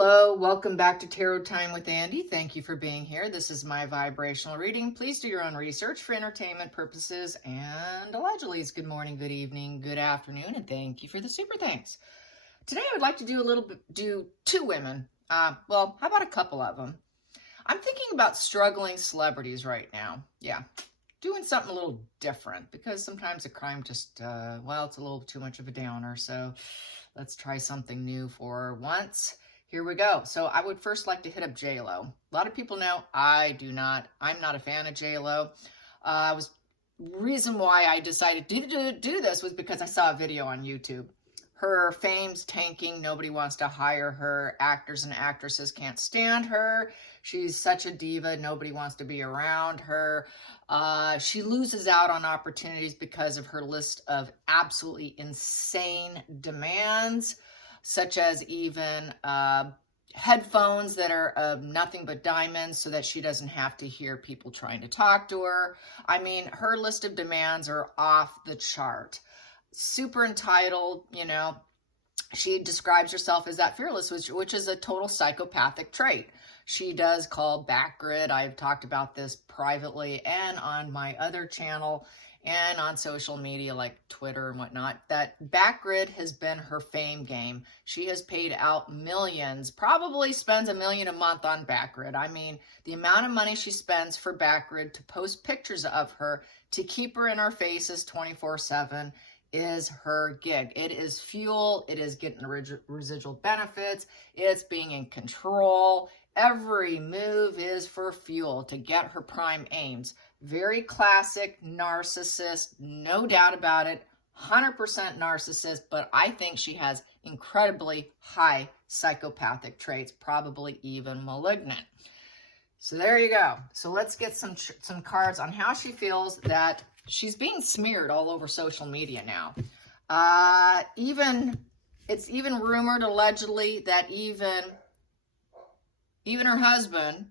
Hello, welcome back to Tarot Time with Andy. Thank you for being here. This is my vibrational reading. Please do your own research for entertainment purposes and allegedly it's good morning, good evening, good afternoon, and thank you for the super thanks. Today I would like to do two women. Well, how about a couple of them? I'm thinking about struggling celebrities right now. Yeah, doing something a little different because sometimes a crime just, well, it's a little too much of a downer. So let's try something new for once. Here we go. So I would first like to hit up J-Lo. A lot of people know I'm not a fan of J-Lo. Reason why I decided to do this was because I saw a video on YouTube. Her fame's tanking. Nobody wants to hire her. Actors and actresses can't stand her. She's such a diva. Nobody wants to be around her. She loses out on opportunities because of her list of absolutely insane demands, such as even headphones that are nothing but diamonds so that she doesn't have to hear people trying to talk to her. I mean, her list of demands are off the chart. Super entitled, you know. She describes herself as that fearless, which is a total psychopathic trait. She does call back grid. I've talked about this privately and on my other channel and on social media like Twitter and whatnot, that back grid has been her fame game. She has paid out millions, probably spends $1 million a month on back grid. I mean, the amount of money she spends for back grid to post pictures of her, to keep her in our faces 24/7 is her gig. It is fuel. It is getting residual benefits. It's being in control. Every move is for fuel to get her prime aims. Very classic narcissist, no doubt about it, 100% narcissist, but I think she has incredibly high psychopathic traits, probably even malignant. So there you go. So let's get some cards on how she feels that she's being smeared all over social media now. It's even rumored allegedly that even her husband,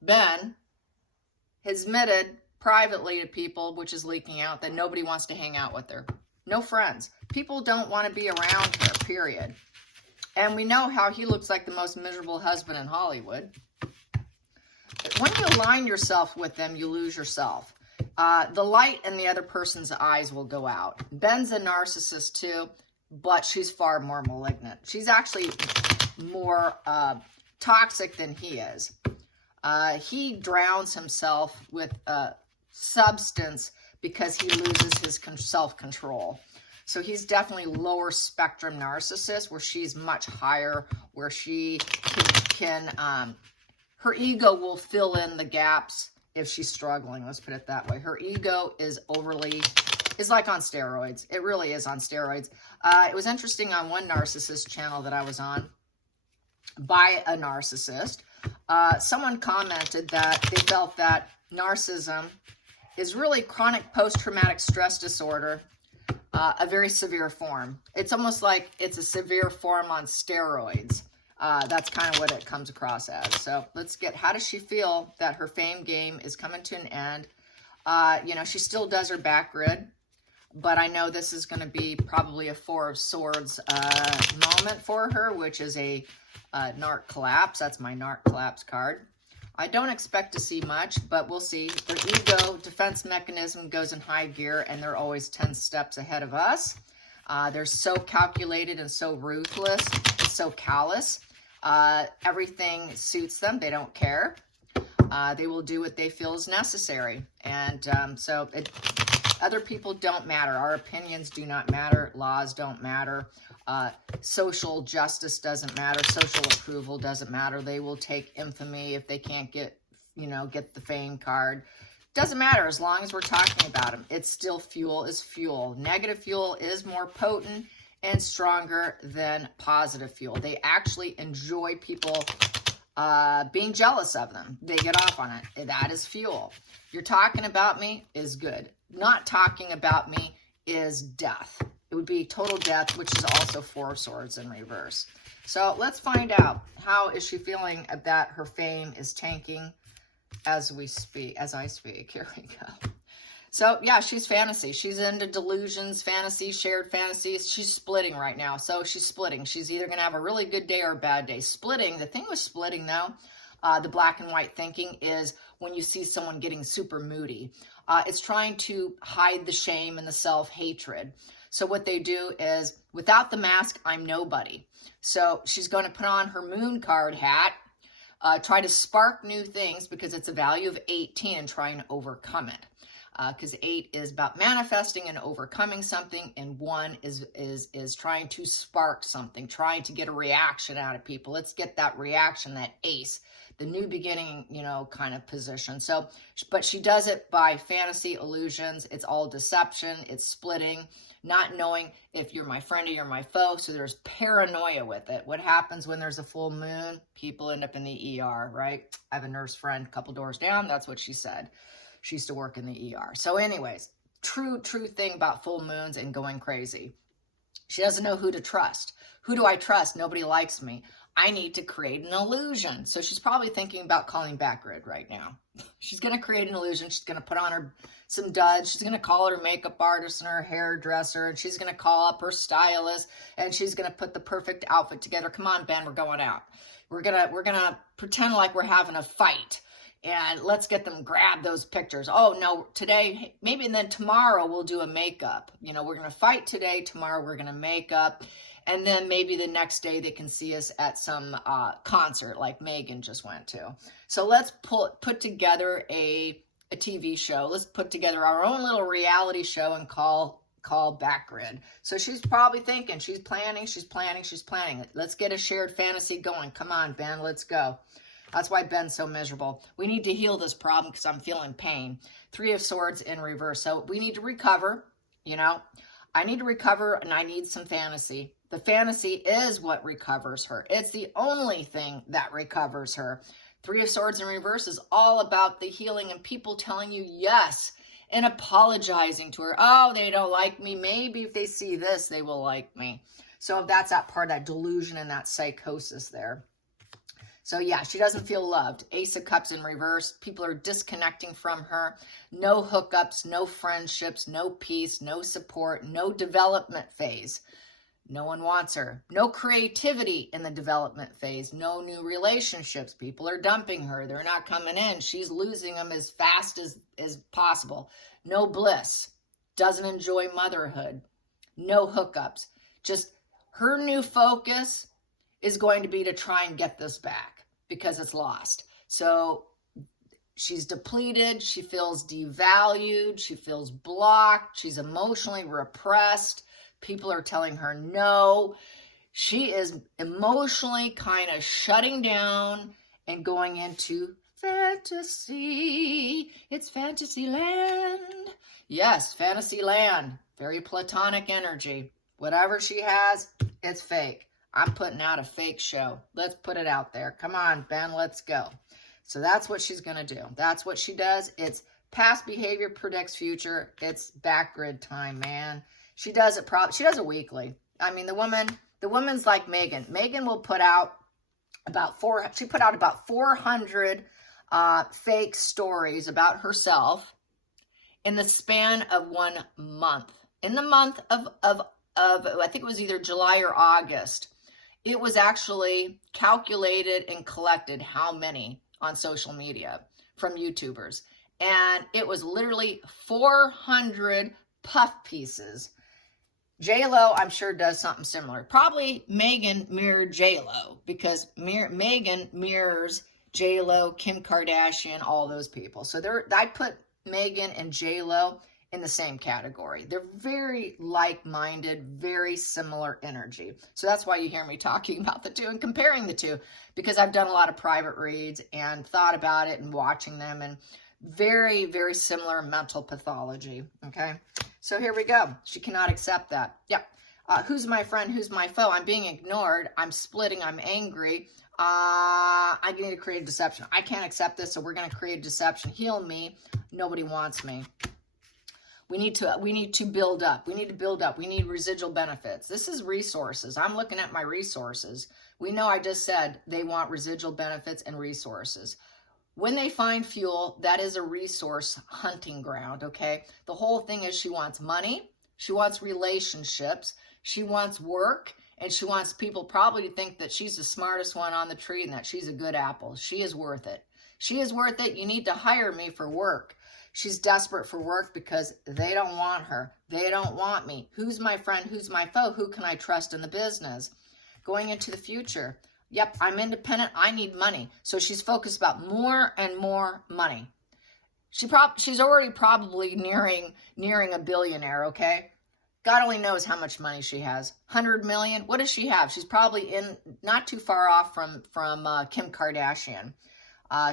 Ben, has admitted privately to people, which is leaking out, that nobody wants to hang out with her. No friends. People don't want to be around her, period. And we know how he looks like the most miserable husband in Hollywood. When you align yourself with them, you lose yourself. The light in the other person's eyes will go out. Ben's a narcissist too, but she's far more malignant. She's actually more toxic than he is. He drowns himself with substance because he loses his self-control. So he's definitely lower spectrum narcissist, where she's much higher, where she can her ego will fill in the gaps if she's struggling. Let's put it that way. Her ego is like on steroids. It really is on steroids. It was interesting on one narcissist channel that I was on by a narcissist. Someone commented that they felt that narcissism is really chronic post-traumatic stress disorder, a very severe form. It's almost like it's a severe form on steroids. That's kind of what it comes across as. So let's get, how does she feel that her fame game is coming to an end? You know, she still does her back grid, but I know this is going to be probably a Four of Swords moment for her, which is a narc collapse. That's my narc collapse card. I don't expect to see much, but we'll see. Their ego defense mechanism goes in high gear, and they're always 10 steps ahead of us. They're so calculated and so ruthless, and so callous. Everything suits them. They don't care. They will do what they feel is necessary. And other people don't matter. Our opinions do not matter. Laws don't matter. Social justice doesn't matter. Social approval doesn't matter. They will take infamy if they can't get the fame card. Doesn't matter as long as we're talking about them. It's still fuel is fuel. Negative fuel is more potent and stronger than positive fuel. They actually enjoy people being jealous of them. They get off on it. That is fuel. You're talking about me is good. Not talking about me is death. It would be total death, which is also Four of Swords in reverse. So let's find out, how is she feeling that her fame is tanking as I speak. Here we go. So yeah, she's fantasy. She's into delusions, fantasy, shared fantasies. She's splitting right now. So she's splitting. She's either going to have a really good day or a bad day. Splitting, the thing with splitting though, the black and white thinking is when you see someone getting super moody. It's trying to hide the shame and the self-hatred. So what they do is, without the mask, I'm nobody. So she's going to put on her moon card hat, try to spark new things because it's a value of 18 and trying to overcome it. Because 8 is about manifesting and overcoming something, and 1 is trying to spark something, trying to get a reaction out of people. Let's get that reaction, that ace, the new beginning, you know, kind of position. So, but she does it by fantasy, illusions. It's all deception. It's splitting, not knowing if you're my friend or you're my foe. So there's paranoia with it. What happens when there's a full moon? People end up in the ER, right? I have a nurse friend a couple doors down. That's what she said. She used to work in the ER. So anyways, true thing about full moons and going crazy. She doesn't know who to trust. Who do I trust? Nobody likes me. I need to create an illusion. So she's probably thinking about calling Backgrid right now. She's going to create an illusion. She's going to put on her some duds. She's going to call her makeup artist and her hairdresser, and she's going to call up her stylist, and she's going to put the perfect outfit together. Come on, Ben, we're going out. We're gonna pretend like we're having a fight. And let's get them grab those pictures. Oh, no, today, maybe, and then tomorrow we'll do a makeup. You know, we're going to fight today. Tomorrow we're going to make up. And then maybe the next day they can see us at some concert like Megan just went to. So let's put together a TV show. Let's put together our own little reality show and call Backgrid. So she's probably thinking, she's planning. Let's get a shared fantasy going. Come on, Ben, let's go. That's why Ben's so miserable. We need to heal this problem because I'm feeling pain. 3 of Swords in reverse. So we need to recover, you know. I need to recover and I need some fantasy. The fantasy is what recovers her. It's the only thing that recovers her. 3 of Swords in reverse is all about the healing and people telling you yes and apologizing to her. Oh, they don't like me. Maybe if they see this, they will like me. So that's that part, that delusion and that psychosis there. So yeah, she doesn't feel loved. Ace of Cups in reverse. People are disconnecting from her. No hookups, no friendships, no peace, no support, no development phase. No one wants her. No creativity in the development phase. No new relationships. People are dumping her. They're not coming in. She's losing them as fast as possible. No bliss. Doesn't enjoy motherhood. No hookups. Just her new focus is going to be to try and get this back because it's lost. So she's depleted. She feels devalued. She feels blocked. She's emotionally repressed. People are telling her no. She is emotionally kind of shutting down and going into fantasy. It's fantasy land. Yes, fantasy land. Very platonic energy. Whatever she has, it's fake. I'm putting out a fake show. Let's put it out there. Come on, Ben, let's go. So that's what she's going to do. That's what she does. It's past behavior predicts future. It's Backgrid time, man. She does it she does it weekly. I mean, the woman's like Megan. Megan will put out about 400 fake stories about herself in the span of 1 month. In the month of I think it was either July or August, it was actually calculated and collected how many on social media from YouTubers. And it was literally 400 puff pieces. J-Lo, I'm sure, does something similar. Probably Megan mirrored J-Lo because Megan mirrors J-Lo, Kim Kardashian, all those people. So I put Megan and J-Lo in the same category. They're very like-minded, very similar energy. So that's why you hear me talking about the two and comparing the two, because I've done a lot of private reads and thought about it and watching them, and very, very similar mental pathology, okay? So here we go. She cannot accept that. Yep. Who's my friend? Who's my foe? I'm being ignored. I'm splitting. I'm angry. I need to create a deception. I can't accept this, so we're going to create a deception. Heal me. Nobody wants me. We need to build up. We need to build up. We need residual benefits. This is resources. I'm looking at my resources. We know I just said they want residual benefits and resources. When they find fuel, that is a resource hunting ground, okay? The whole thing is she wants money, she wants relationships, she wants work, and she wants people probably to think that she's the smartest one on the tree and that she's a good apple. She is worth it. She is worth it. You need to hire me for work. She's desperate for work because they don't want her. They don't want me. Who's my friend? Who's my foe? Who can I trust in the business? Going into the future. Yep, I'm independent. I need money. So she's focused about more and more money. She's already probably nearing a billionaire, okay? God only knows how much money she has. 100 million. What does she have? She's probably not too far off from Kim Kardashian.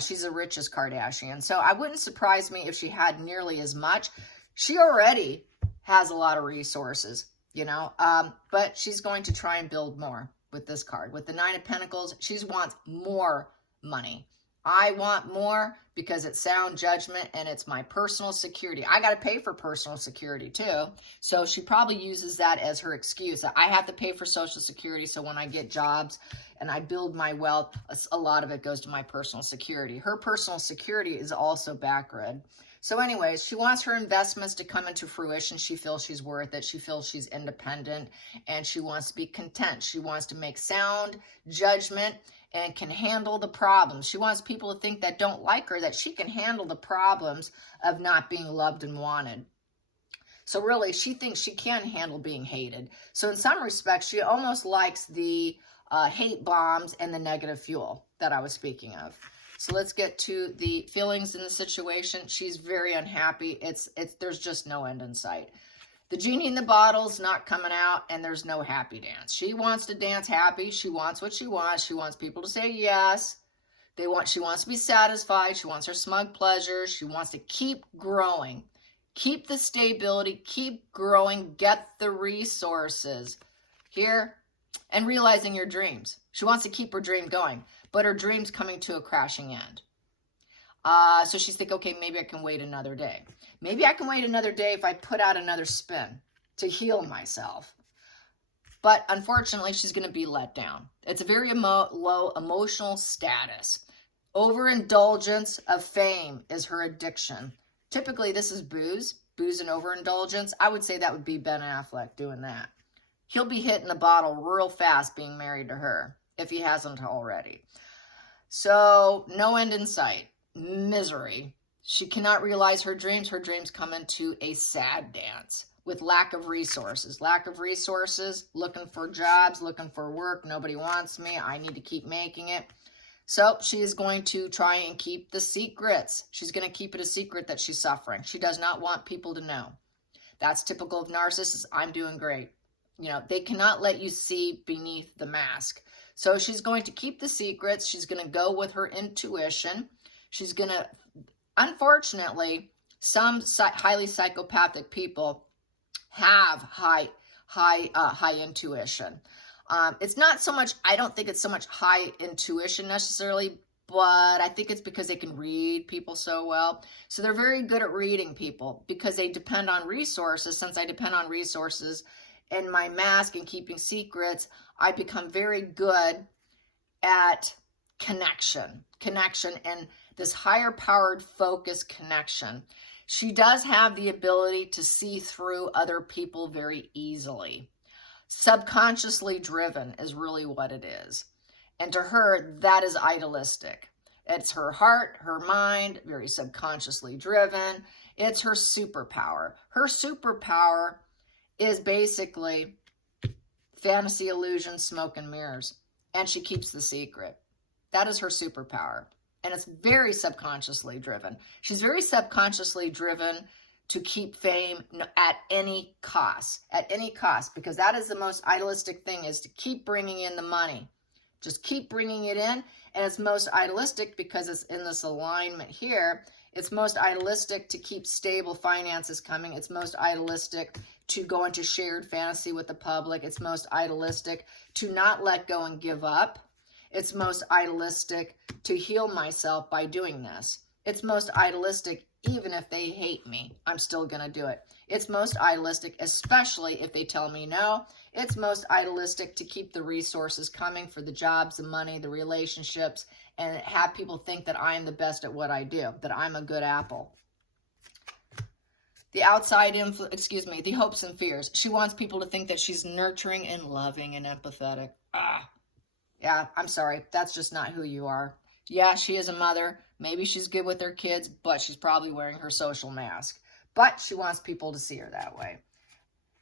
She's the richest Kardashian. So I wouldn't surprise me if she had nearly as much. She already has a lot of resources, you know, but she's going to try and build more with this card. With the Nine of Pentacles, she wants more money. I want more because it's sound judgment and it's my personal security. I got to pay for personal security too. So she probably uses that as her excuse. I have to pay for Social Security. So when I get jobs and I build my wealth, a lot of it goes to my personal security. Her personal security is also backgrid. So anyways, she wants her investments to come into fruition. She feels she's worth it. She feels she's independent and she wants to be content. She wants to make sound judgment and can handle the problems. She wants people to think that don't like her, that she can handle the problems of not being loved and wanted. So really, she thinks she can handle being hated. So in some respects, she almost likes the hate bombs and the negative fuel that I was speaking of. So let's get to the feelings in the situation. She's very unhappy. There's just no end in sight. The genie in the bottle's not coming out, and there's no happy dance. She wants to dance happy. She wants what she wants. She wants people to say yes. She wants to be satisfied. She wants her smug pleasure. She wants to keep growing. Keep the stability. Keep growing. Get the resources here and realizing your dreams. She wants to keep her dream going, but her dream's coming to a crashing end. So she's thinking, okay, maybe I can wait another day. Maybe I can wait another day if I put out another spin to heal myself. But unfortunately, she's going to be let down. It's a very low emotional status. Overindulgence of fame is her addiction. Typically, this is booze and overindulgence. I would say that would be Ben Affleck doing that. He'll be hitting the bottle real fast being married to her, if he hasn't already. So, no end in sight. Misery. She cannot realize her dreams. Her dreams come into a sad dance with lack of resources. Lack of resources, looking for jobs, looking for work. Nobody wants me. I need to keep making it. So she is going to try and keep the secrets. She's going to keep it a secret that she's suffering. She does not want people to know. That's typical of narcissists. I'm doing great. You know, they cannot let you see beneath the mask. So she's going to keep the secrets. She's going to go with her intuition. She's going to, unfortunately, some highly psychopathic people have high intuition. It's not so much, I don't think it's so much high intuition necessarily, but I think it's because they can read people so well. So they're very good at reading people because they depend on resources. Since I depend on resources and my mask and keeping secrets, I become very good at connection and this higher powered focus connection. She does have the ability to see through other people very easily. Subconsciously driven is really what it is. And to her, that is idealistic. It's her heart, her mind, very subconsciously driven. It's her superpower. Her superpower is basically fantasy, illusion, smoke, and mirrors. And she keeps the secret. That is her superpower. And it's very subconsciously driven. She's very subconsciously driven to keep fame at any cost, because that is the most idealistic thing, is to keep bringing in the money. Just keep bringing it in. And it's most idealistic because it's in this alignment here. It's most idealistic to keep stable finances coming. It's most idealistic to go into shared fantasy with the public. It's most idealistic to not let go and give up. It's most idealistic to heal myself by doing this. It's most idealistic Even if they hate me, I'm still going to do it. It's most idealistic, especially if they tell me no. It's most idealistic to keep the resources coming for the jobs, the money, the relationships, and have people think that I am the best at what I do, that I'm a good apple. The outside influence, the hopes and fears. She wants people to think that she's nurturing and loving and empathetic. Yeah, I'm sorry. That's just not who you are. Yeah, she is a mother. Maybe she's good with her kids, but she's probably wearing her social mask. But she wants people to see her that way.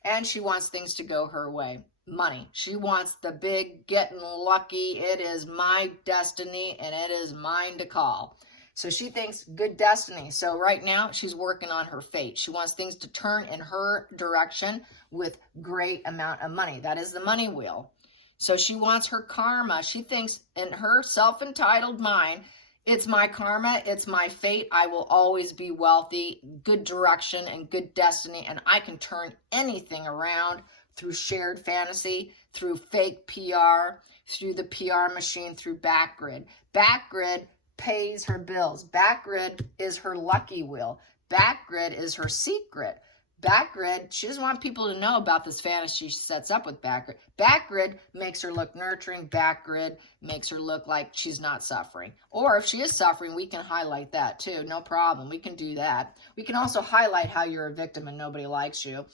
And she wants things to go her way. Money. She wants the big getting lucky. It is my destiny and it is mine to call. So she thinks good destiny. So right now she's working on her fate. She wants things to turn in her direction with great amount of money. That is the money wheel. So she wants her karma. She thinks in her self-entitled mind, it's my karma, it's my fate. I will always be wealthy, good direction and good destiny. And I can turn anything around through shared fantasy, through fake PR, through the PR machine, through Backgrid. Backgrid pays her bills. Backgrid is her lucky wheel. Backgrid is her secret. Backgrid, she doesn't want people to know about this fantasy she sets up with Backgrid. Backgrid makes her look nurturing. Backgrid makes her look like she's not suffering. Or if she is suffering, we can highlight that too. No problem. We can do that. We can also highlight how you're a victim and nobody likes you.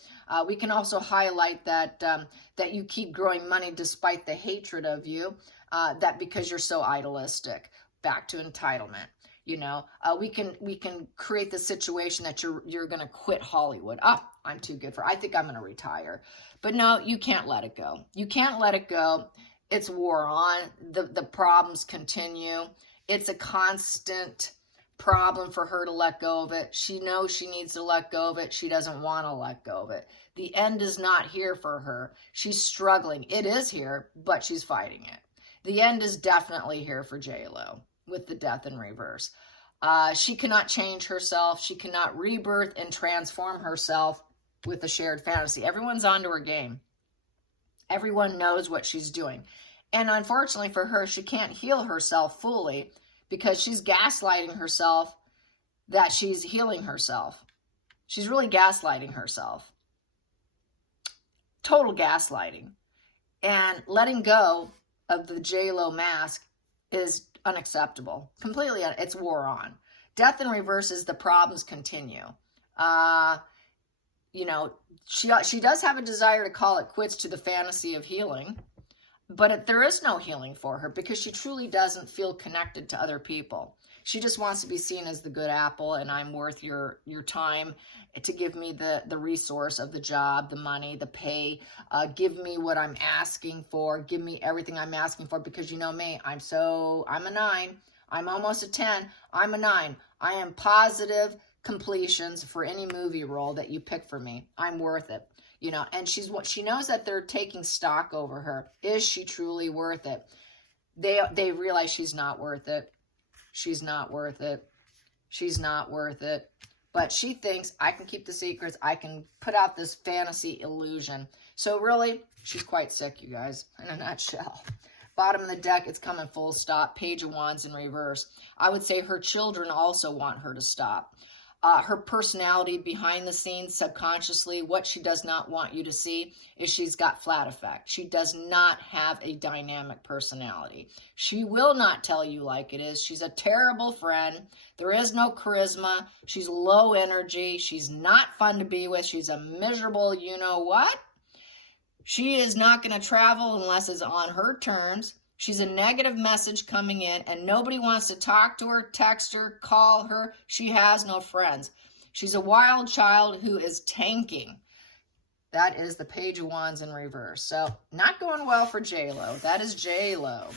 We can also highlight that that you keep growing money despite the hatred of you, that because you're so idealistic. Back to entitlement. You know, we can create the situation that you're going to quit Hollywood. I'm too good for it. I think I'm going to retire. But no, you can't let it go. You can't let it go. It's war on. The problems continue. It's a constant problem for her to let go of it. She knows she needs to let go of it. She doesn't want to let go of it. The end is not here for her. She's struggling. It is here, but she's fighting it. The end is definitely here for J-Lo with the death in reverse. She cannot change herself. She cannot rebirth and transform herself with a shared fantasy. Everyone's onto her game. Everyone knows what she's doing. And unfortunately for her, she can't heal herself fully because she's gaslighting herself that she's healing herself. She's really gaslighting herself. Total gaslighting. And letting go of the J-Lo mask is unacceptable. Completely, it's war on. Death in reverse is the problems continue. You know, she does have a desire to call it quits to the fantasy of healing, but there is no healing for her because she truly doesn't feel connected to other people. She just wants to be seen as the good apple, and I'm worth your time to give me the resource of the job, the money, the pay. Give me what I'm asking for. Give me everything I'm asking for, because you know me, I'm a 9. I'm almost a 10. I'm a 9. I am positive completions for any movie role that you pick for me. I'm worth it. You know, and she knows that they're taking stock over her. Is she truly worth it? They realize she's not worth it. She's not worth it. She's not worth it. But she thinks, I can keep the secrets. I can put out this fantasy illusion. So really, she's quite sick, you guys, in a nutshell. Bottom of the deck, it's coming full stop. Page of Wands in reverse. I would say her children also want her to stop. Her personality behind the scenes, subconsciously, what she does not want you to see is she's got flat effect. She does not have a dynamic personality. She will not tell you like it is. She's a terrible friend. There is no charisma. She's low energy. She's not fun to be with. She's a miserable you-know-what. She is not going to travel unless it's on her terms. She's a negative message coming in, and nobody wants to talk to her, text her, call her. She has no friends. She's a wild child who is tanking. That is the Page of Wands in reverse. So not going well for J-Lo. That is J-Lo.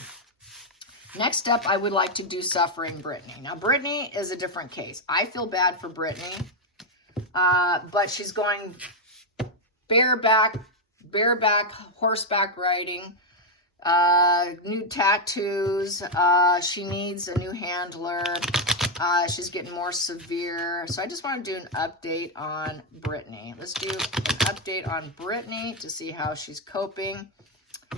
Next up, I would like to do Suffering Brittany. Now, Brittany is a different case. I feel bad for Brittany, but she's going bareback, horseback riding. New tattoos. She needs a new handler. She's getting more severe. So I just want to do an update on Brittany. Let's do an update on Brittany to see how she's coping.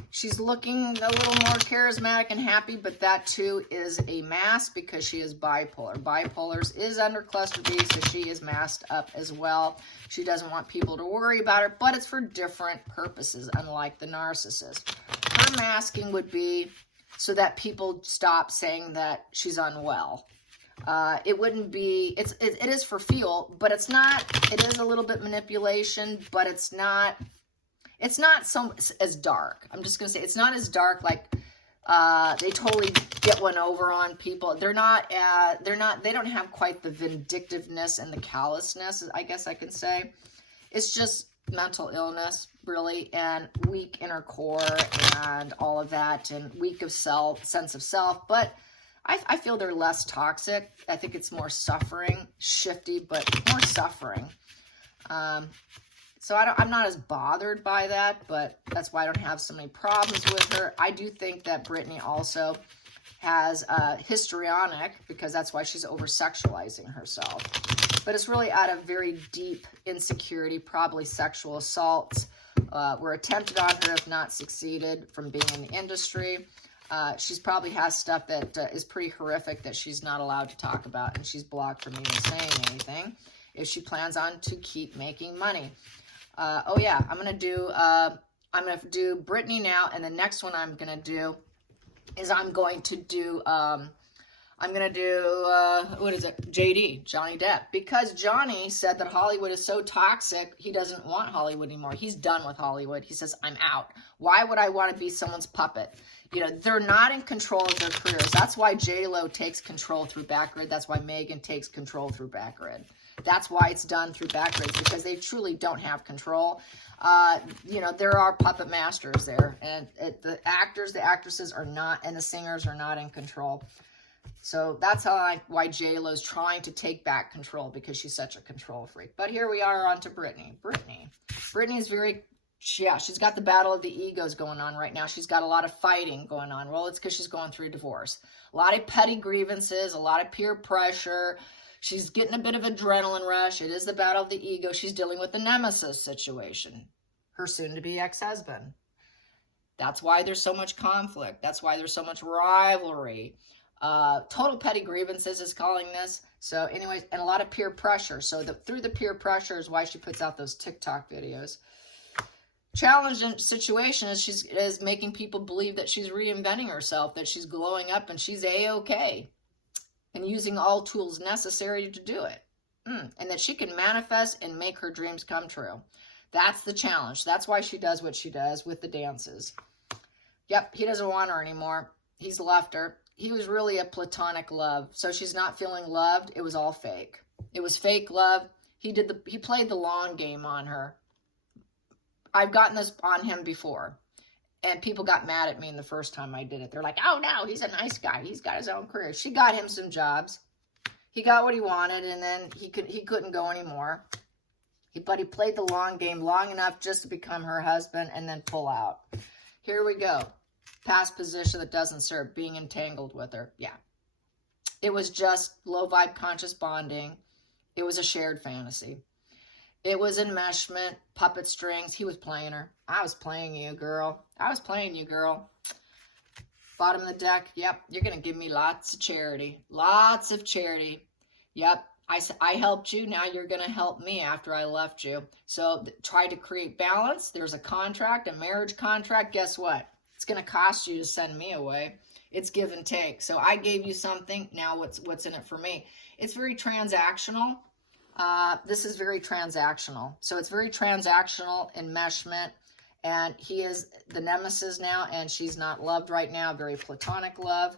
She's looking a little more charismatic and happy, but that too is a mask because she is bipolar. Bipolars is under cluster B, so she is masked up as well. She doesn't want people to worry about her, but it's for different purposes, unlike the narcissist. Her masking would be so that people stop saying that she's unwell. It wouldn't be, it is for fuel, but it's not, it is a little bit manipulation, but it's not so as dark. I'm just going to say it's not as dark like they totally get one over on people. They don't have quite the vindictiveness and the callousness, I guess I can say. It's just mental illness, really, and weak inner core and all of that, and weak of sense of self. But I feel they're less toxic. I think it's more suffering, shifty, but more suffering. So I'm not as bothered by that, but that's why I don't have so many problems with her. I do think that Brittany also has histrionic, because that's why she's over-sexualizing herself. But it's really out of very deep insecurity, probably sexual assaults were attempted on her, if not succeeded, from being in the industry. She's probably has stuff that is pretty horrific that she's not allowed to talk about, and she's blocked from even saying anything if she plans on to keep making money. Oh yeah, I'm gonna do Brittany now, and the next one I'm gonna do is I'm gonna do what is it? JD, Johnny Depp, because Johnny said that Hollywood is so toxic, he doesn't want Hollywood anymore. He's done with Hollywood. He says, I'm out. Why would I want to be someone's puppet? You know, they're not in control of their careers. That's why J-Lo takes control through Backgrid. That's why Megan takes control through Backgrid. That's why it's done through Backgrid, because they truly don't have control. You know, there are puppet masters there, and the actors, the actresses are not, and the singers are not in control. So that's why J-Lo's trying to take back control, because she's such a control freak. But here we are on to Brittany. Brittany is very, yeah, she's got the battle of the egos going on right now. She's got a lot of fighting going on. Well, it's because she's going through a divorce. A lot of petty grievances, a lot of peer pressure. She's getting a bit of adrenaline rush. It is the battle of the ego. She's dealing with the nemesis situation, her soon-to-be ex-husband. That's why there's so much conflict. That's why there's so much rivalry. Total petty grievances is calling this. So anyways, and a lot of peer pressure. So through the peer pressure is why she puts out those TikTok videos. Challenging situation is making people believe that she's reinventing herself, that she's glowing up and she's A-okay. And using all tools necessary to do it. And that she can manifest and make her dreams come true. That's the challenge. That's why she does what she does with the dances. Yep, he doesn't want her anymore. He's left her. He was really a platonic love. So she's not feeling loved. It was all fake. It was fake love. He played the long game on her. I've gotten this on him before. And people got mad at me the first time I did it. They're like, oh no, he's a nice guy. He's got his own career. She got him some jobs. He got what he wanted, and then he couldn't go anymore. But he played the long game long enough just to become her husband and then pull out. Here we go. Past position that doesn't serve, being entangled with her. Yeah. It was just low vibe conscious bonding. It was a shared fantasy. It was enmeshment, puppet strings. He was playing her. I was playing you, girl. I was playing you, girl. Bottom of the deck. Yep, you're going to give me lots of charity. Lots of charity. Yep, I helped you. Now you're going to help me after I left you. So try to create balance. There's a contract, a marriage contract. Guess what? It's going to cost you to send me away. It's give and take. So I gave you something. Now what's in it for me? It's very transactional. This is very transactional. So it's very transactional enmeshment, and he is the nemesis now, and she's not loved right now. Very platonic love.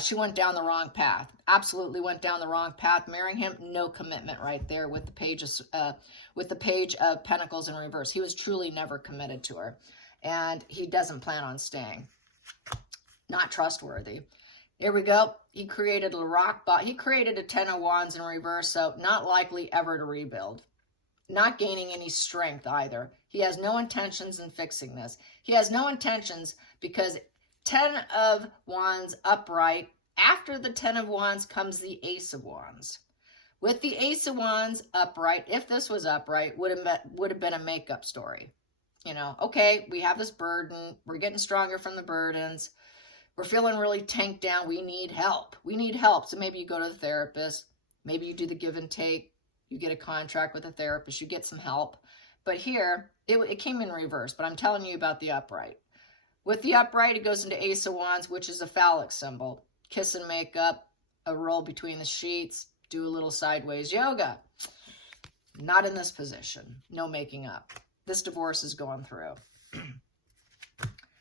She went down the wrong path. Absolutely went down the wrong path. Marrying him, no commitment right there with the page of Pentacles in reverse. He was truly never committed to her, and he doesn't plan on staying. Not trustworthy. Here we go. He created he created a 10 of Wands in reverse, so not likely ever to rebuild. Not gaining any strength either. He has no intentions in fixing this. He has no intentions because 10 of Wands upright. After the 10 of Wands comes the Ace of Wands. With the Ace of Wands upright, if this was upright, would have been a makeup story. you know, okay, we have this burden. We're getting stronger from the burdens. We're feeling really tanked down. We need help. We need help. So maybe you go to the therapist. Maybe you do the give and take. You get a contract with a therapist. You get some help. But here, it came in reverse. But I'm telling you about the upright. With the upright, it goes into Ace of Wands, which is a phallic symbol. Kiss and makeup, a roll between the sheets, do a little sideways yoga. Not in this position. No making up. This divorce is going through.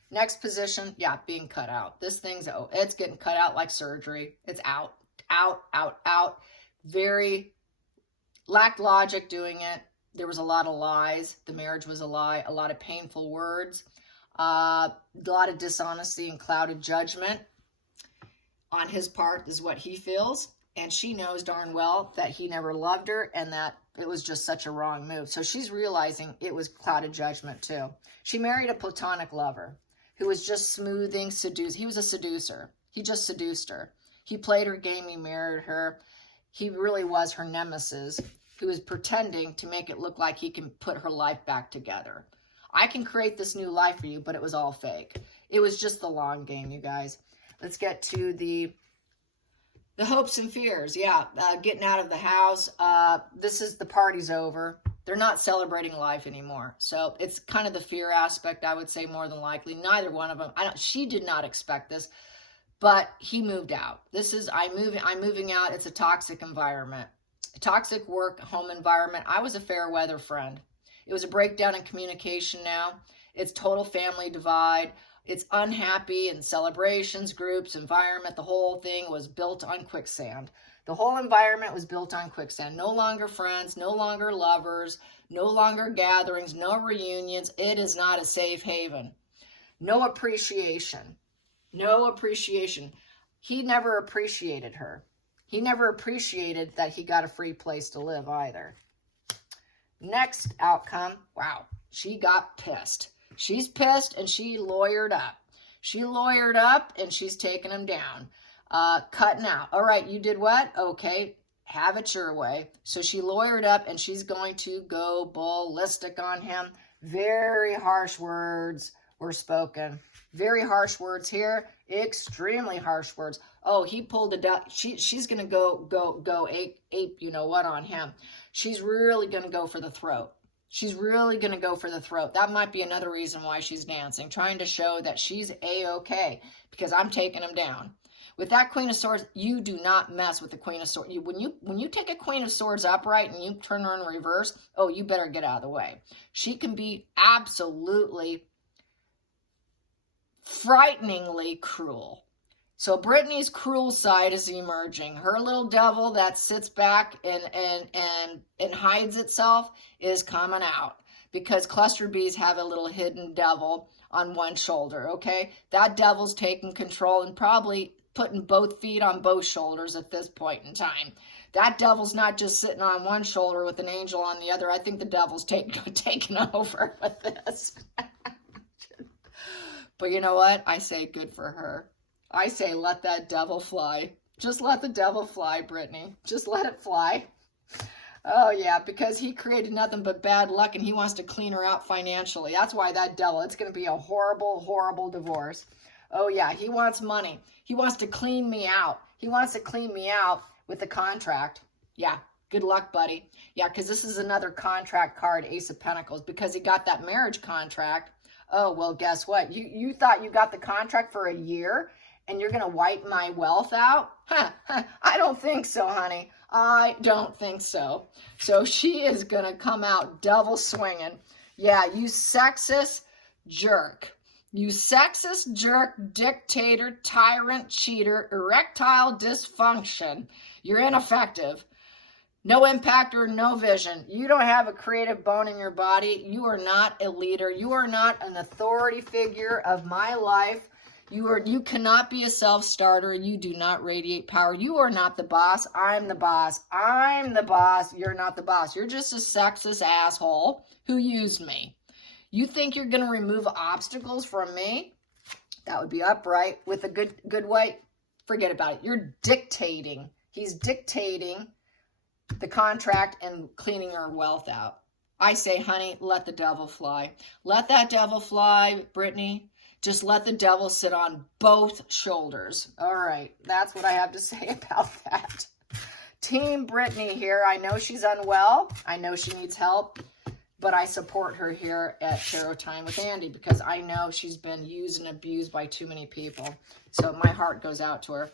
Next position, yeah, being cut out. This thing's, oh, it's getting cut out like surgery. It's out, out, out, out. Very lacked logic doing it. There was a lot of lies. The marriage was a lie. A lot of painful words. A lot of dishonesty and clouded judgment on his part is what he feels. And she knows darn well that he never loved her and that it was just such a wrong move. So she's realizing it was clouded judgment too. She married a platonic lover who was just smoothing, He was a seducer. He just seduced her. He played her game. He married her. He really was her nemesis who was pretending to make it look like he can put her life back together. I can create this new life for you, but it was all fake. It was just the long game, you guys. Let's get to the hopes and fears. Yeah, getting out of the house. This is the party's over. They're not celebrating life anymore. So it's kind of the fear aspect, I would say, more than likely. Neither one of them. She did not expect this, but he moved out. This is, I'm moving out. It's a toxic environment. A toxic work, home environment. I was a fair weather friend. It was a breakdown in communication now. It's total family divide. It's unhappy in celebrations, groups, environment. The whole thing was built on quicksand. The whole environment was built on quicksand. No longer friends, no longer lovers, no longer gatherings, no reunions. It is not a safe haven. No appreciation. No appreciation. He never appreciated her. He never appreciated that he got a free place to live either. Next outcome, wow, she got pissed. She's pissed and she lawyered up. She lawyered up and she's taking him down. Cutting out. All right, you did what? Okay, have it your way. So she lawyered up and she's going to go ballistic on him. Very harsh words were spoken. Very harsh words here. Extremely harsh words. Oh, he pulled it up. She's going to go ape, you know what, on him. She's really going to go for the throat. She's really going to go for the throat. That might be another reason why she's dancing, trying to show that she's A-okay because I'm taking him down. With that Queen of Swords, you do not mess with the Queen of Swords. When you take a Queen of Swords upright and you turn her in reverse, oh, you better get out of the way. She can be absolutely frighteningly cruel. So Brittany's cruel side is emerging. Her little devil that sits back and hides itself is coming out because cluster bees have a little hidden devil on one shoulder, okay? That devil's taking control and probably putting both feet on both shoulders at this point in time. That devil's not just sitting on one shoulder with an angel on the other. I think the devil's taking over with this. But you know what? I say good for her. I say let that devil fly. Just let the devil fly, Brittany. Just let it fly. Oh, yeah, because he created nothing but bad luck and he wants to clean her out financially. That's why that devil, it's going to be a horrible, horrible divorce. Oh, yeah, he wants money. He wants to clean me out. He wants to clean me out with the contract. Yeah, good luck, buddy. Yeah, because this is another contract card, Ace of Pentacles, because he got that marriage contract. Oh, well, guess what? You thought you got the contract for a year and you're going to wipe my wealth out? I don't think so, honey. I don't think so. So she is going to come out devil swinging. Yeah, you sexist jerk. You sexist jerk, dictator, tyrant, cheater, erectile dysfunction. You're ineffective. No impact or no vision. You don't have a creative bone in your body. You are not a leader. You are not an authority figure of my life. You cannot be a self-starter. You do not radiate power. You are not the boss. I'm the boss. I'm the boss. You're not the boss. You're just a sexist asshole who used me. You think you're going to remove obstacles from me? That would be upright with a good way. Forget about it. You're dictating. He's dictating the contract and cleaning her wealth out. I say, honey, let the devil fly. Let that devil fly, Brittany. Just let the devil sit on both shoulders. All right, that's what I have to say about that. Team Brittany here. I know she's unwell. I know she needs help, but I support her here at Tarot Time with Andy because I know she's been used and abused by too many people. So my heart goes out to her.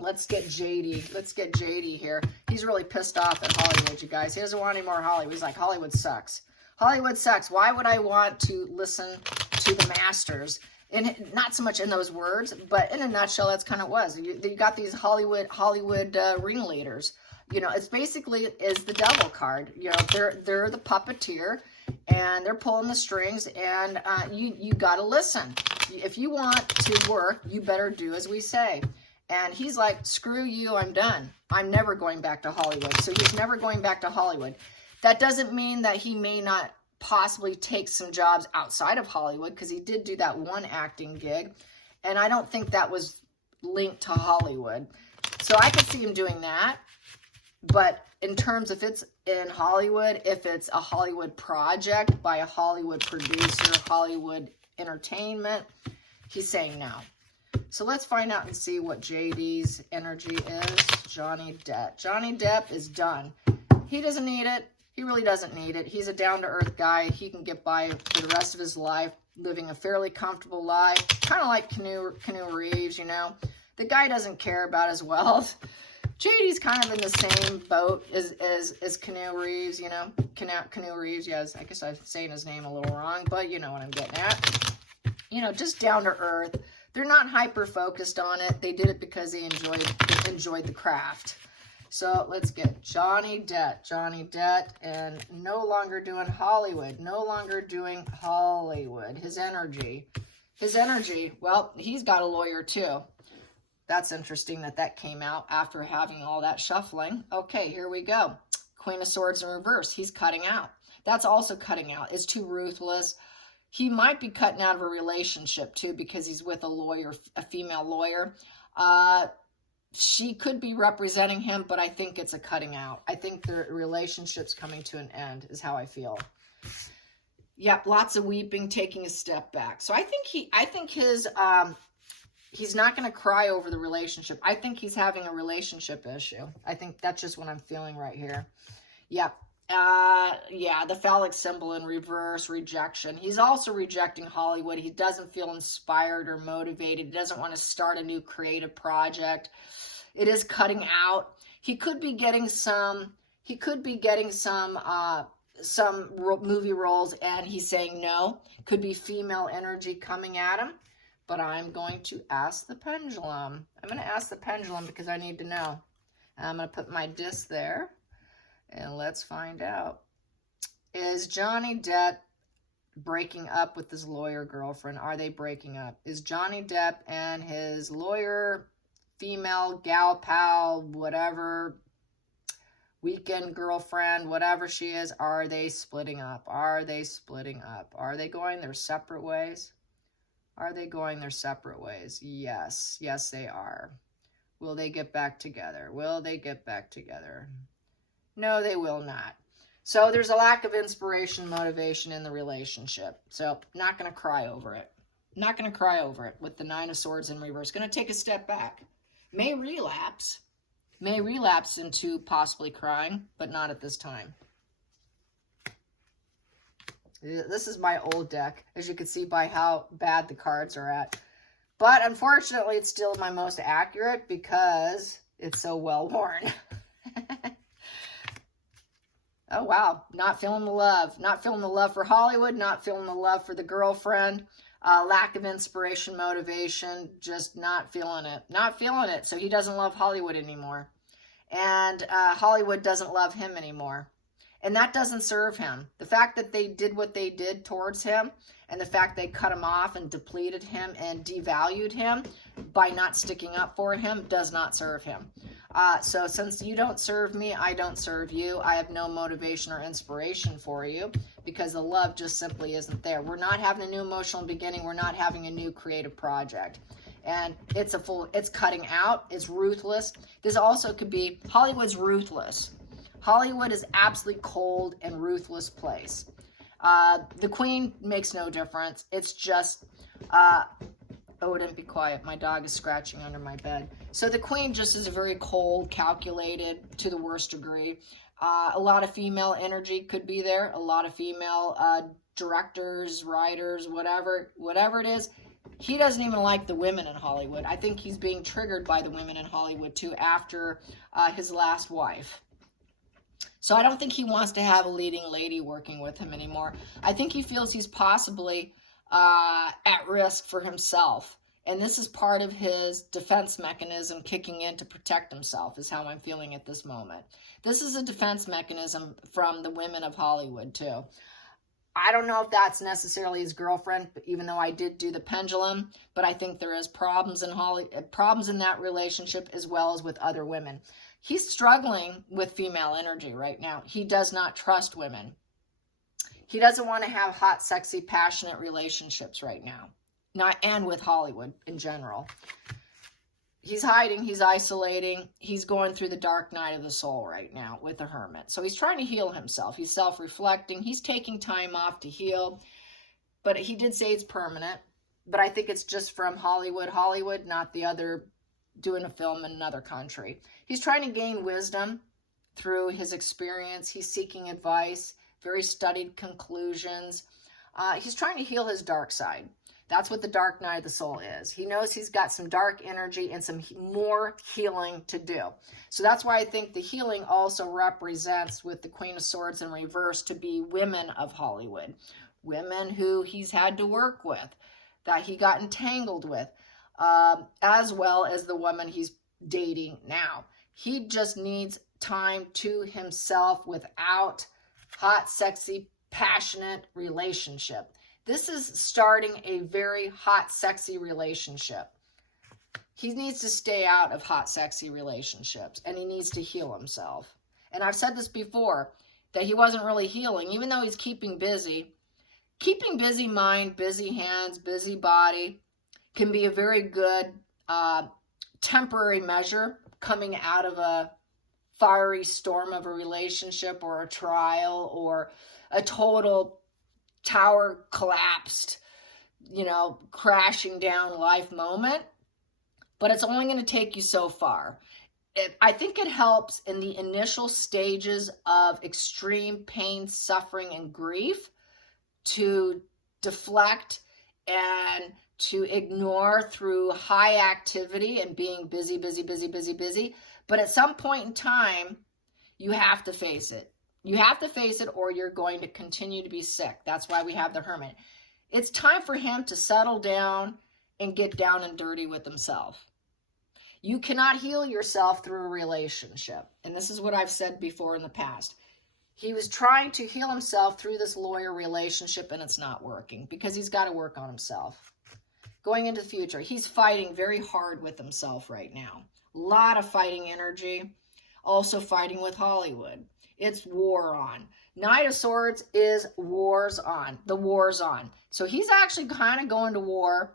Let's get JD. Let's get JD here. He's really pissed off at Hollywood, you guys. He doesn't want any more Hollywood. He's like, Hollywood sucks. Hollywood sucks. Why would I want to listen to the masters? And not so much in those words, but in a nutshell, that's kind of was. You got these Hollywood ringleaders. You know, it's basically is the devil card. You know, they're the puppeteer, and they're pulling the strings, and you got to listen. If you want to work, you better do as we say. And he's like, screw you, I'm done. I'm never going back to Hollywood. So he's never going back to Hollywood. That doesn't mean that he may not possibly take some jobs outside of Hollywood, because he did do that one acting gig. And I don't think that was linked to Hollywood. So I could see him doing that. But in terms of if it's in Hollywood, if it's a Hollywood project by a Hollywood producer, Hollywood entertainment, he's saying no. So let's find out and see what JD's energy is. Johnny Depp. Johnny Depp is done. He doesn't need it. He really doesn't need it. He's a down-to-earth guy. He can get by for the rest of his life, living a fairly comfortable life. Kind of like Keanu Reeves, you know. The guy doesn't care about his wealth. JD's kind of in the same boat as Keanu Reeves, you know. Keanu Reeves, yes. I guess I'm saying his name a little wrong, but you know what I'm getting at. You know, just down-to-earth. They're not hyper-focused on it. They did it because they enjoyed the craft. So let's get Johnny Depp. Johnny Depp, and no longer doing Hollywood. No longer doing Hollywood. His energy. Well, he's got a lawyer too. That's interesting that came out after having all that shuffling. Okay, here we go. Queen of Swords in reverse. He's cutting out. That's also cutting out. It's too ruthless. He might be cutting out of a relationship too, because he's with a lawyer, a female lawyer. She could be representing him, but I think it's a cutting out. I think the relationship's coming to an end, is how I feel. Yep, lots of weeping, taking a step back. So I think he's not going to cry over the relationship. I think he's having a relationship issue. I think that's just what I'm feeling right here. Yep. Yeah, the phallic symbol in reverse, rejection. He's also rejecting Hollywood. He doesn't feel inspired or motivated. He doesn't want to start a new creative project. It is cutting out. He could be getting some movie roles, and he's saying no. Could be female energy coming at him. But I'm going to ask the pendulum. I'm going to ask the pendulum because I need to know. I'm going to put my disc there. And let's find out. Is Johnny Depp breaking up with his lawyer girlfriend? Are they breaking up? Is Johnny Depp and his lawyer, female, gal pal, whatever, weekend girlfriend, whatever she is, are they splitting up? Are they splitting up? Are they going their separate ways? Are they going their separate ways? Yes. Yes, they are. Will they get back together? Will they get back together? No, they will not. So there's a lack of inspiration, motivation in the relationship. So not going to cry over it. Not going to cry over it with the Nine of Swords in reverse. Going to take a step back. May relapse into possibly crying, but not at this time. This is my old deck, as you can see by how bad the cards are at. But unfortunately, it's still my most accurate because it's so well worn. Oh, wow. Not feeling the love. Not feeling the love for Hollywood. Not feeling the love for the girlfriend. Lack of inspiration, motivation. Just not feeling it. Not feeling it. So he doesn't love Hollywood anymore. And Hollywood doesn't love him anymore. And that doesn't serve him. The fact that they did what they did towards him, and the fact they cut him off and depleted him and devalued him by not sticking up for him does not serve him. So since you don't serve me, I don't serve you. I have no motivation or inspiration for you because the love just simply isn't there. We're not having a new emotional beginning. We're not having a new creative project. And it's cutting out. It's ruthless. This also could be, Hollywood's ruthless. Hollywood is absolutely cold and ruthless place. The Queen makes no difference. It's just, oh, didn't be quiet. My dog is scratching under my bed. So the Queen just is very cold, calculated to the worst degree. A lot of female energy could be there. A lot of female directors, writers, whatever it is. He doesn't even like the women in Hollywood. I think he's being triggered by the women in Hollywood too after his last wife. So I don't think he wants to have a leading lady working with him anymore. I think he feels he's possibly at risk for himself. And this is part of his defense mechanism kicking in to protect himself, is how I'm feeling at this moment. This is a defense mechanism from the women of Hollywood too. I don't know if that's necessarily his girlfriend, even though I did do the pendulum, but I think there is problems in that relationship as well as with other women. He's struggling with female energy right now. He does not trust women. He doesn't want to have hot, sexy, passionate relationships right now. And with Hollywood in general. He's hiding, he's isolating, he's going through the dark night of the soul right now with the Hermit. So he's trying to heal himself. He's self-reflecting. He's taking time off to heal. But he did say it's permanent. But I think it's just from Hollywood, not the other, doing a film in another country. He's trying to gain wisdom through his experience. He's seeking advice, very studied conclusions. He's trying to heal his dark side. That's what the dark night of the soul is. He knows he's got some dark energy and some more healing to do. So that's why I think the healing also represents, with the Queen of Swords in reverse, to be women of Hollywood. Women who he's had to work with, that he got entangled with, as well as the woman he's dating now. He just needs time to himself without hot, sexy, passionate relationship. This is starting a very hot, sexy relationship. He needs to stay out of hot, sexy relationships, and he needs to heal himself. And I've said this before, that he wasn't really healing, even though he's keeping busy. Keeping busy mind, busy hands, busy body can be a very good temporary measure coming out of a fiery storm of a relationship or a trial or a total tower collapsed, crashing down life moment. But it's only going to take you so far. I think it helps in the initial stages of extreme pain, suffering, and grief to deflect and to ignore through high activity and being busy. But at some point in time, you have to face it. You have to face it, or you're going to continue to be sick. That's why we have the Hermit. It's time for him to settle down and get down and dirty with himself. You cannot heal yourself through a relationship. And this is what I've said before in the past. He was trying to heal himself through this lawyer relationship, and it's not working because he's got to work on himself. Going into the future, he's fighting very hard with himself right now. A lot of fighting energy. Also fighting with Hollywood. It's war on. Knight of Swords is wars on. The war's on. So he's actually kind of going to war,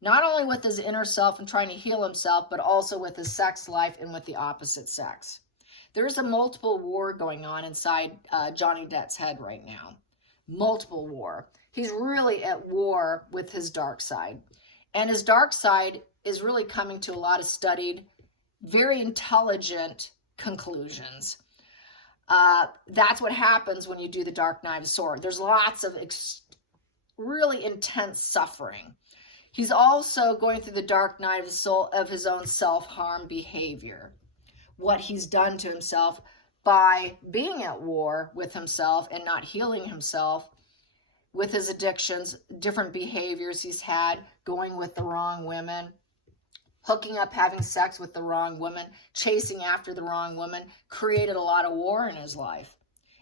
not only with his inner self and trying to heal himself, but also with his sex life and with the opposite sex. There's a multiple war going on inside Johnny Depp's head right now. Multiple war. He's really at war with his dark side. And his dark side is really coming to a lot of studied, very intelligent conclusions. That's what happens when you do the Dark Knight of Swords. There's lots of really intense suffering. He's also going through the dark night of his soul of his own self-harm behavior. What he's done to himself by being at war with himself and not healing himself with his addictions, different behaviors he's had, going with the wrong women, hooking up, having sex with the wrong woman, chasing after the wrong woman, created a lot of war in his life.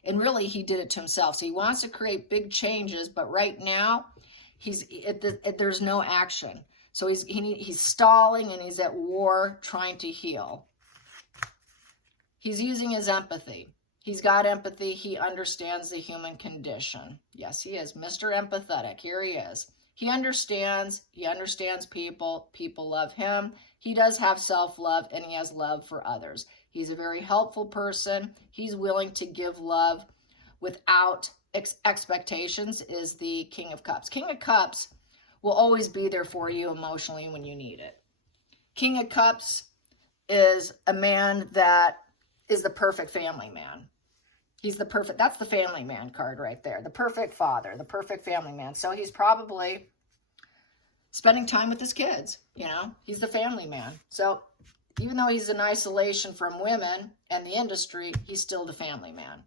And really, he did it to himself. So he wants to create big changes, but right now, there's no action. So he's stalling and he's at war trying to heal. He's using his empathy. He's got empathy. He understands the human condition. Yes, he is. Mr. Empathetic. Here he is. He understands people. People love him. he does have self-love and he has love for others. He's a very helpful person. He's willing to give love without expectations, is the King of Cups. King of Cups will always be there for you emotionally when you need it. King of Cups is a man that is the perfect family man. He's the perfect, that's the family man card right there. The perfect father, the perfect family man. So he's probably spending time with his kids, you know. He's the family man. So even though he's in isolation from women and the industry, he's still the family man.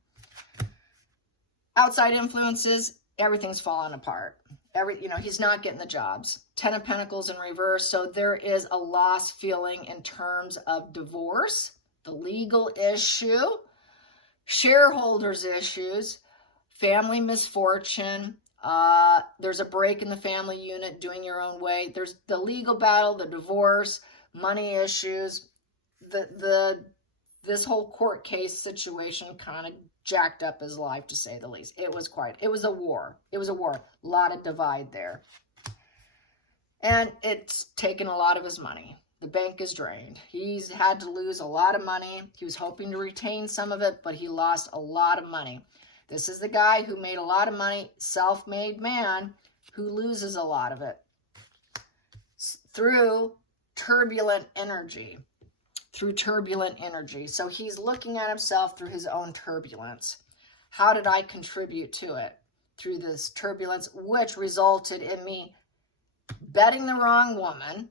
Outside influences, everything's falling apart. He's not getting the jobs. 10 of Pentacles in reverse. So there is a loss feeling in terms of divorce, the legal issue, shareholders issues, family misfortune. There's a break in the family unit, doing your own way. There's the legal battle, the divorce, money issues. This whole court case situation kind of jacked up his life, to say the least. It was a war. It was a war. A lot of divide there. And it's taken a lot of his money. The bank is drained. He's had to lose a lot of money. He was hoping to retain some of it, but he lost a lot of money. This is the guy who made a lot of money, self-made man, who loses a lot of it through turbulent energy. So he's looking at himself through his own turbulence. How did I contribute to it? Through this turbulence, which resulted in me betting the wrong woman.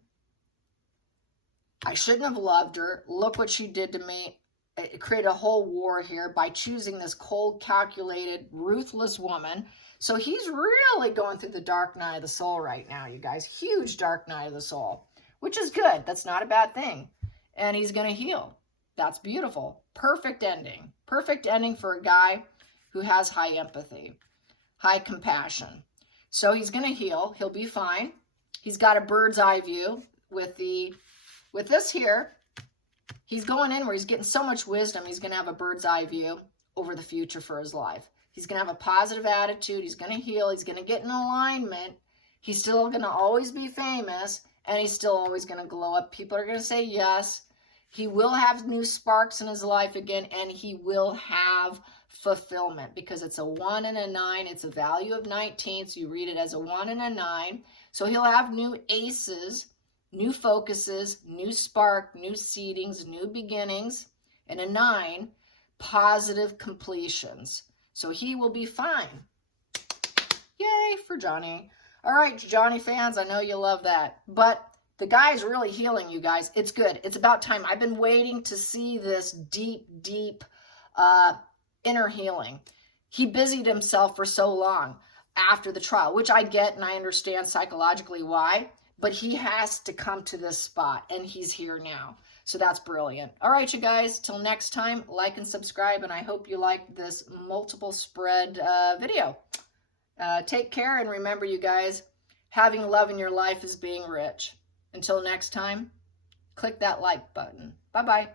I shouldn't have loved her. Look what she did to me. It created a whole war here by choosing this cold, calculated, ruthless woman. So he's really going through the dark night of the soul right now, you guys. Huge dark night of the soul, which is good. That's not a bad thing. And he's going to heal. That's beautiful. Perfect ending. Perfect ending for a guy who has high empathy, high compassion. So he's going to heal. He'll be fine. He's got a bird's eye view with this here. He's going in where he's getting so much wisdom. He's going to have a bird's eye view over the future for his life. He's going to have a positive attitude. He's going to heal. He's going to get in alignment. He's still going to always be famous, and he's still always going to glow up. People are going to say yes. He will have new sparks in his life again, and he will have fulfillment, because it's a 1 and a 9. It's a value of 19, so you read it as a 1 and a 9. So he'll have new aces, new focuses, new spark, new seedings, new beginnings, and a 9, positive completions. So he will be fine. Yay for Johnny. All right, Johnny fans, I know you love that. But the guy's really healing, you guys. It's good. It's about time. I've been waiting to see this deep, deep inner healing. He busied himself for so long after the trial, which I get and I understand psychologically why, but he has to come to this spot, and he's here now. So that's brilliant. All right, you guys, till next time, like and subscribe, and I hope you like this multiple spread video. Take care, and remember, you guys, having love in your life is being rich. Until next time, click that like button. Bye-bye.